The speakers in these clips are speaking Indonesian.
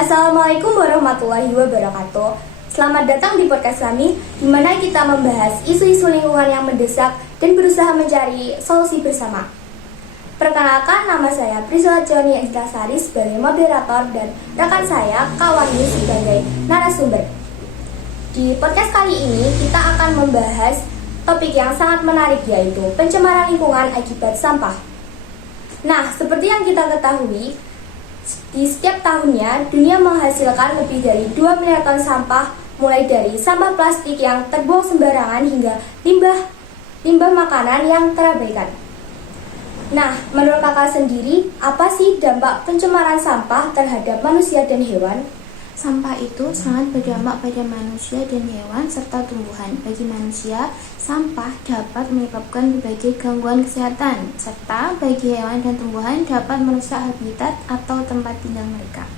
Assalamualaikum warahmatullahi wabarakatuh. Selamat datang di podcast kami, di mana kita membahas isu-isu lingkungan yang mendesak dan berusaha mencari solusi bersama. Perkenalkan, nama saya Priscilla Joni Ekstrasari sebagai moderator dan rekan saya Kak Wahyu sebagai narasumber. Di podcast kali ini kita akan membahas topik yang sangat menarik, yaitu pencemaran lingkungan akibat sampah. Nah, seperti yang kita ketahui, di setiap tahunnya dunia menghasilkan lebih dari 2 miliar ton sampah, mulai dari sampah plastik yang terbuang sembarangan hingga limbah makanan yang terabaikan. Nah, menurut kakak sendiri, apa sih dampak pencemaran sampah terhadap manusia dan hewan? Sampah itu sangat berdampak pada manusia dan hewan serta tumbuhan. Bagi manusia, sampah dapat menyebabkan berbagai gangguan kesehatan, serta bagi hewan dan tumbuhan dapat merusak habitat atau tempat tinggal mereka.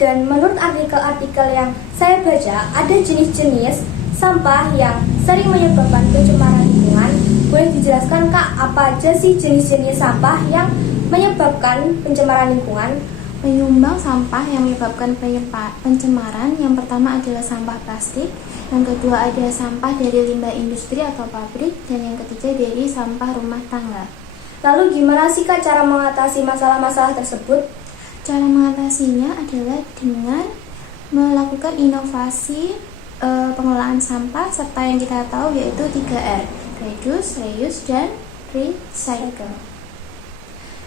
Dan menurut artikel-artikel yang saya baca, ada jenis-jenis sampah yang sering menyebabkan pencemaran lingkungan. Boleh dijelaskan, Kak, apa aja sih jenis-jenis sampah yang menyebabkan pencemaran lingkungan? Penyumbang sampah yang menyebabkan pencemaran yang pertama adalah sampah plastik, yang kedua ada sampah dari limbah industri atau pabrik, dan yang ketiga dari sampah rumah tangga. Lalu gimana sih, Kak, cara mengatasi masalah-masalah tersebut? Cara mengatasinya adalah dengan melakukan inovasi pengelolaan sampah serta yang kita tahu yaitu 3R, reduce, reuse, dan recycle.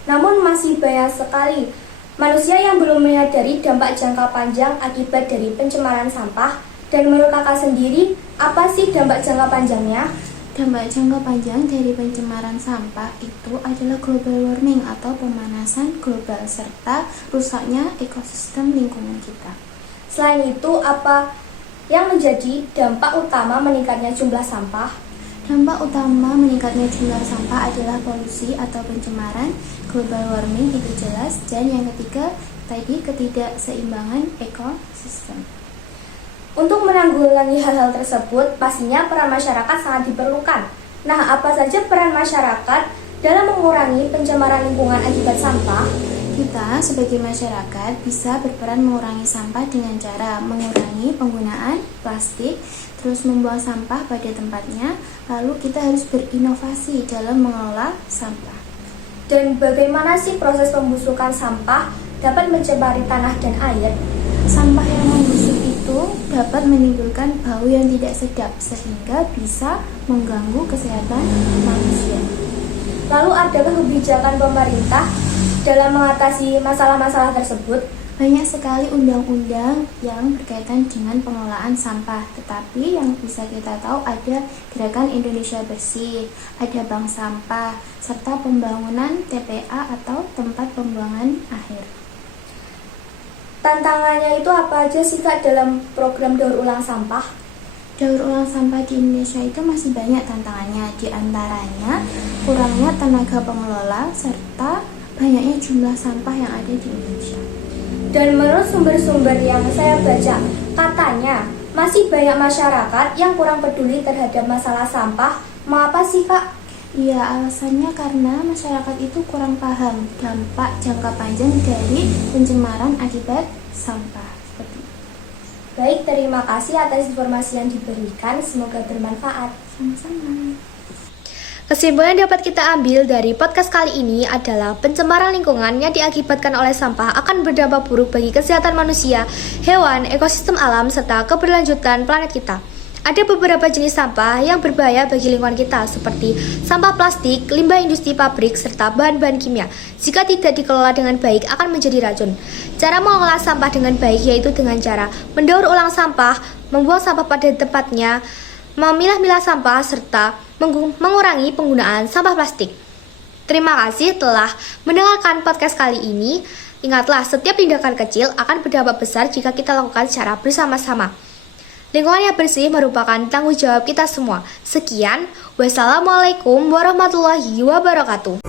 Namun masih banyak sekali manusia yang belum menyadari dampak jangka panjang akibat dari pencemaran sampah. Dan menurut kakak sendiri, apa sih dampak jangka panjangnya? Dampak jangka panjang dari pencemaran sampah itu adalah global warming atau pemanasan global serta rusaknya ekosistem lingkungan kita. Selain itu, apa yang menjadi dampak utama meningkatnya jumlah sampah? Dampak utama meningkatnya jumlah sampah adalah polusi atau pencemaran, global warming itu jelas, dan yang ketiga tadi ketidakseimbangan ekosistem. Untuk menanggulangi hal-hal tersebut, pastinya peran masyarakat sangat diperlukan. Nah, apa saja peran masyarakat dalam mengurangi pencemaran lingkungan akibat sampah? Kita sebagai masyarakat bisa berperan mengurangi sampah dengan cara mengurangi penggunaan plastik, terus membuang sampah pada tempatnya, lalu kita harus berinovasi dalam mengelola sampah. Dan bagaimana sih proses pembusukan sampah dapat mencemari tanah dan air? Sampah yang membusuk itu dapat menimbulkan bau yang tidak sedap sehingga bisa mengganggu kesehatan manusia. Lalu adakah kebijakan pemerintah dalam mengatasi masalah-masalah tersebut? Banyak sekali undang-undang yang berkaitan dengan pengelolaan sampah, tetapi yang bisa kita tahu ada Gerakan Indonesia Bersih, ada Bank Sampah, serta pembangunan TPA atau tempat pembuangan akhir. Tantangannya itu apa aja sih, Kak, dalam program daur ulang sampah? Daur ulang sampah di Indonesia itu masih banyak tantangannya, di antaranya kurangnya tenaga pengelola serta banyaknya jumlah sampah yang ada di Indonesia. Dan menurut sumber-sumber yang saya baca, katanya masih banyak masyarakat yang kurang peduli terhadap masalah sampah. Mengapa sih, Kak? Iya, alasannya karena masyarakat itu kurang paham dampak jangka panjang dari pencemaran akibat sampah. Seperti itu. Baik, terima kasih atas informasi yang diberikan. Semoga bermanfaat. Sama-sama. Kesimpulan yang dapat kita ambil dari podcast kali ini adalah pencemaran lingkungan yang diakibatkan oleh sampah akan berdampak buruk bagi kesehatan manusia, hewan, ekosistem alam, serta keberlanjutan planet kita. Ada beberapa jenis sampah yang berbahaya bagi lingkungan kita, seperti sampah plastik, limbah industri pabrik, serta bahan-bahan kimia. Jika tidak dikelola dengan baik, akan menjadi racun. Cara mengolah sampah dengan baik yaitu dengan cara mendaur ulang sampah, membuang sampah pada tempatnya, memilah-milah sampah, serta mengurangi penggunaan sampah plastik. Terima kasih telah mendengarkan podcast kali ini. Ingatlah, setiap tindakan kecil akan berdampak besar jika kita lakukan secara bersama-sama. Lingkungan yang bersih merupakan tanggung jawab kita semua. Sekian, wassalamualaikum warahmatullahi wabarakatuh.